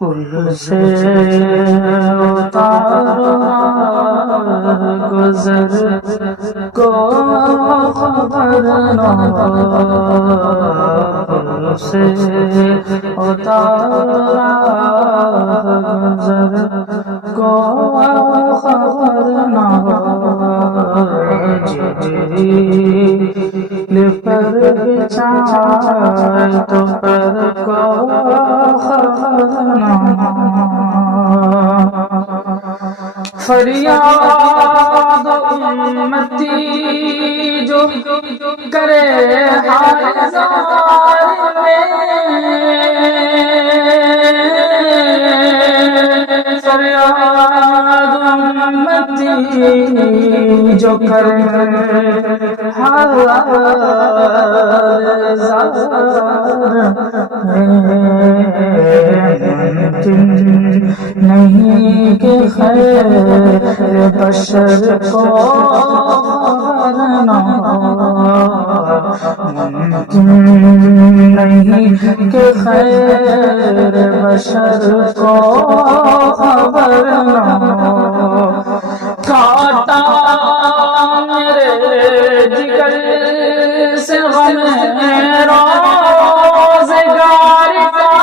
پل سے اتارو گزر کو خبر نہ ہو، پل سے اتارو گزر کو خبر نہ ہو، جبریل پر بچھائے تو پر کو خبر نہ ہو، فریاد امتی جو کرے ہائے زار میں، فریاد امتی جو کرے ہائے زار نہیں کہ خیر بشر کو خبر نہ ہو، ممکن نہیں کہ خیر بشر کو خبر نہ ہو، کاٹا میرے جگر سے غم روزگار کا،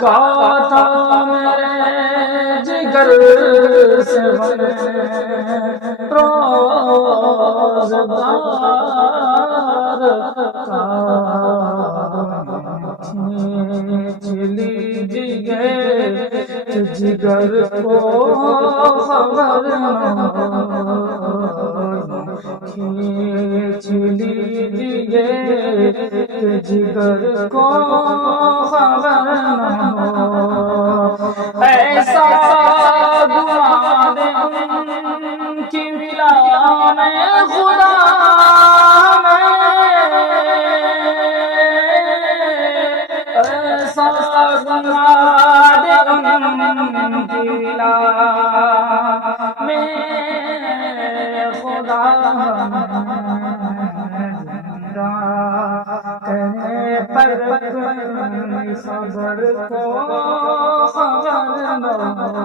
کاٹا میرے جگر سے غم روزگار کا، کھینچ لیجیے جگر کو خبر نہ ہو، کھینچ لیجیے جگر کو خبر نہ ہو، ایسا گمان ان کی ملا میں خدا میں، ایسا گمان ان کی ملا میں خدا کرے پر خبر کو خبر نہ ہو،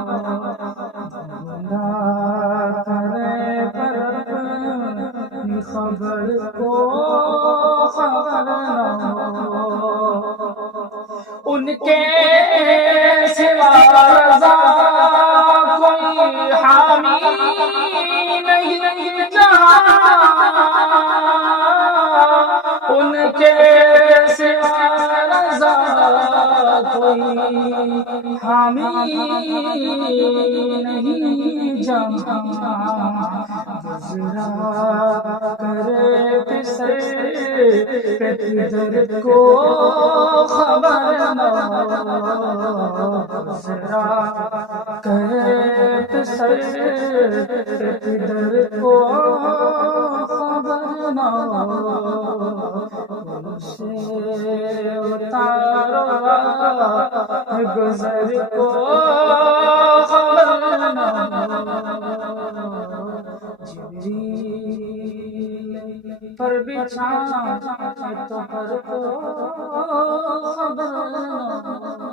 کرے پر خبر کو خبر نہ ہو، ان کے سوا رضا کوئی حامی نہیں جہاں، ان کے سوا رضا کوئی حامی نہیں جہاں، گزرا کرے پسے پہ کدھر کو خبر نہ ہو، گزرا کرے پسے پہ کدھر کو خبر نہ ہو، سے اتارو گزر کو خبر نہ ہو، جبریل پر بچھائے تو پر کو خبر نہ ہو۔